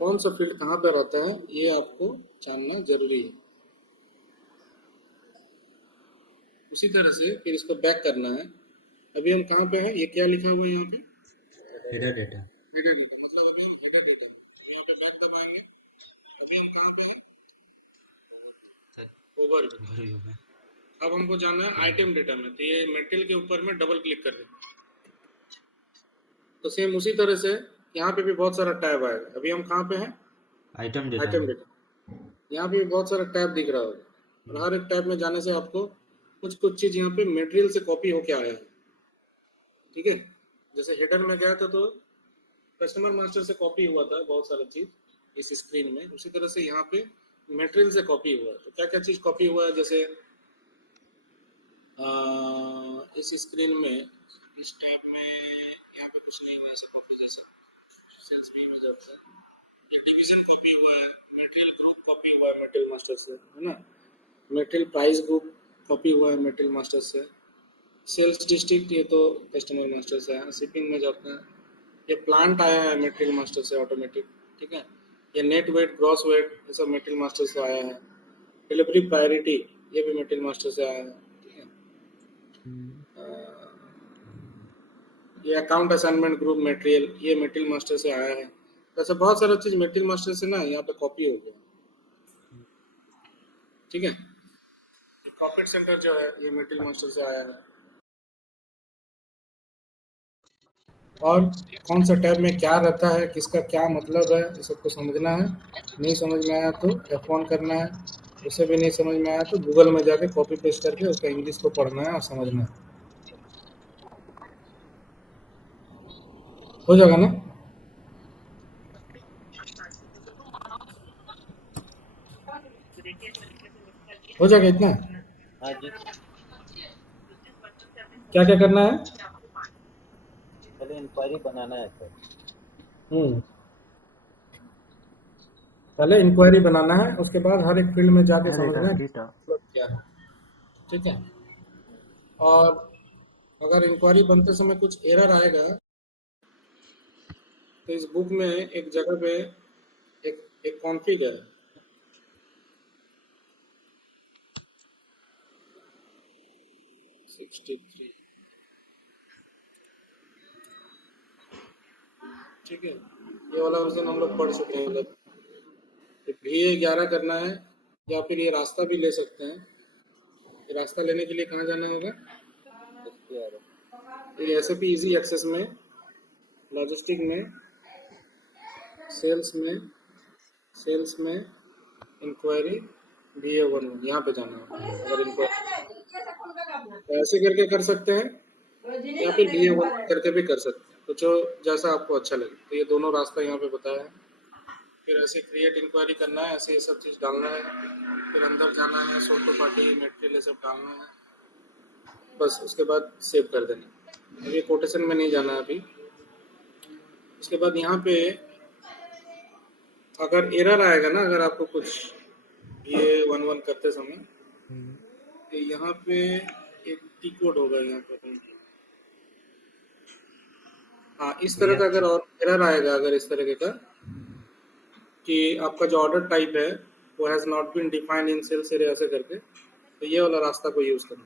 कौन सा फील्ड कहाँ पे रहता है ये आपको जानना जरूरी है। उसी तरह से फिर इसको बैक करना है। अभी हम कहाँ पे हैं? ये क्या लिखा हुआ है यहाँ पे? Header data. हेडर डेटा, मतलब अभी हम हेडर डेटा, यहाँ पे बैक दबाएंगे। अभी हम कहाँ पे हैं? ओवरव्यू। हो गया। अब हमको जाना है आइटम डेटा में, तो ये मटेरियल के ऊपर में डबल क्लिक कर देंगे। तो सेम उसी तरह से यहाँ पे भी बहुत सारा टैब आएगा। अभी हम कहाँ पे हैं? Item data. Item data. यहाँ पे भी बहुत सारा टैब दिख रहा होगा, और हर एक टैब में जाने से आपको कुछ चीज यहाँ पे मटेरियल से कॉपी होके आया है, ठीक है। जैसे हेडर में गया था तो कस्टमर मास्टर से कॉपी हुआ था बहुत सारा चीज इस स्क्रीन में, उसी तरह से यहाँ पे मटेरियल से कॉपी हुआ है। तो क्या क्या चीज कॉपी हुआ है? जैसे इस स्क्रीन में, इस टैब में यहाँ पे कुछ नहीं हुआ ऐसा कॉपी जैसा, सेल्स भी में जाता है। ये डिवीजन कॉपी हुआ है, मटेरियल ग्रुप कॉपी हुआ है मटेरियल मास्टर से, है ना। मटेरियल प्राइस ग्रुप कॉपी हुआ है मटेरियल मास्टर से। सेल्स डिस्ट्रिक्ट ये तो कस्टमर मास्टर से है, शिपिंग में जाता है। ये प्लांट आया है मटेरियल मास्टर से ऑटोमेटिक, ठीक है। ये नेट वेट, ग्रॉस वेट, ये सब मटेरियल मास्टर से आया है। डिलीवरी प्रायोरिटी ये भी मटेरियल मास्टर से आया है, ठीक है। ये अकाउंट असाइनमेंट ग्रुप मटेरियल ये मटेरियल मास्टर से आया है। ऐसे बहुत सारा चीज मटेरियल मास्टर से ना यहाँ पे कॉपी हो गया, ठीक है। प्रॉफिट सेंटर जो है ये मटेरियल मास्टर से आया है। और कौन सा टैब में क्या रहता है, किसका क्या मतलब है, ये सबको समझना है। नहीं समझ में आया तो F1 करना है, उसे भी नहीं समझ में आया तो गूगल में जाके कॉपी पेस्ट करके उसका इंग्लिश को पढ़ना है और समझना है। हो जाएगा ना? हो जाएगा इतना? हाँ जी, क्या क्या करना है? पहले इंक्वायरी बनाना है सर। पहले इंक्वायरी बनाना है, उसके बाद हर एक फील्ड में जाके समझना है मतलब क्या है। ठीक है। और अगर इंक्वायरी बनते समय कुछ एरर आएगा तो इस बुक में एक जगह पे एक एक कॉन्फ़िग है, 63। ठीक है, ये वाला उस दिन हम लोग पढ़ चुके हैं। मतलब VA11 करना है, या फिर ये रास्ता भी ले सकते हैं। ये रास्ता लेने के लिए कहाँ जाना होगा? SPR ये SAP इजी एक्सेस में, लॉजिस्टिक में, सेल्स में इंक्वायरी VA11 यहाँ पे जाना होगा। अगर इंक्वायरी ऐसे करके कर सकते हैं या फिर VA11 करके भी कर सकते हैं, तो जो जैसा आपको अच्छा लगे। तो ये दोनों रास्ता यहाँ पे बताया है। फिर ऐसे क्रिएट इंक्वायरी करना है, ऐसे ये सब चीज़ डालना है, फिर अंदर जाना है, सोटो पार्टी मेटेरियल ये सब डालना है, बस उसके बाद सेव कर देना। अभी कोटेशन में नहीं जाना है अभी। उसके बाद यहाँ पे अगर एरर आएगा ना, अगर आपको कुछ ये 1-1 करते समय, तो यहाँ पे एक टी कोड होगा यहाँ पे। हाँ, इस तरह का अगर और एरर आएगा, अगर इस तरह का कि आपका जो ऑर्डर टाइप है वो has not been defined in sales area ऐसे करके, तो ये वाला रास्ता को यूज़ करना।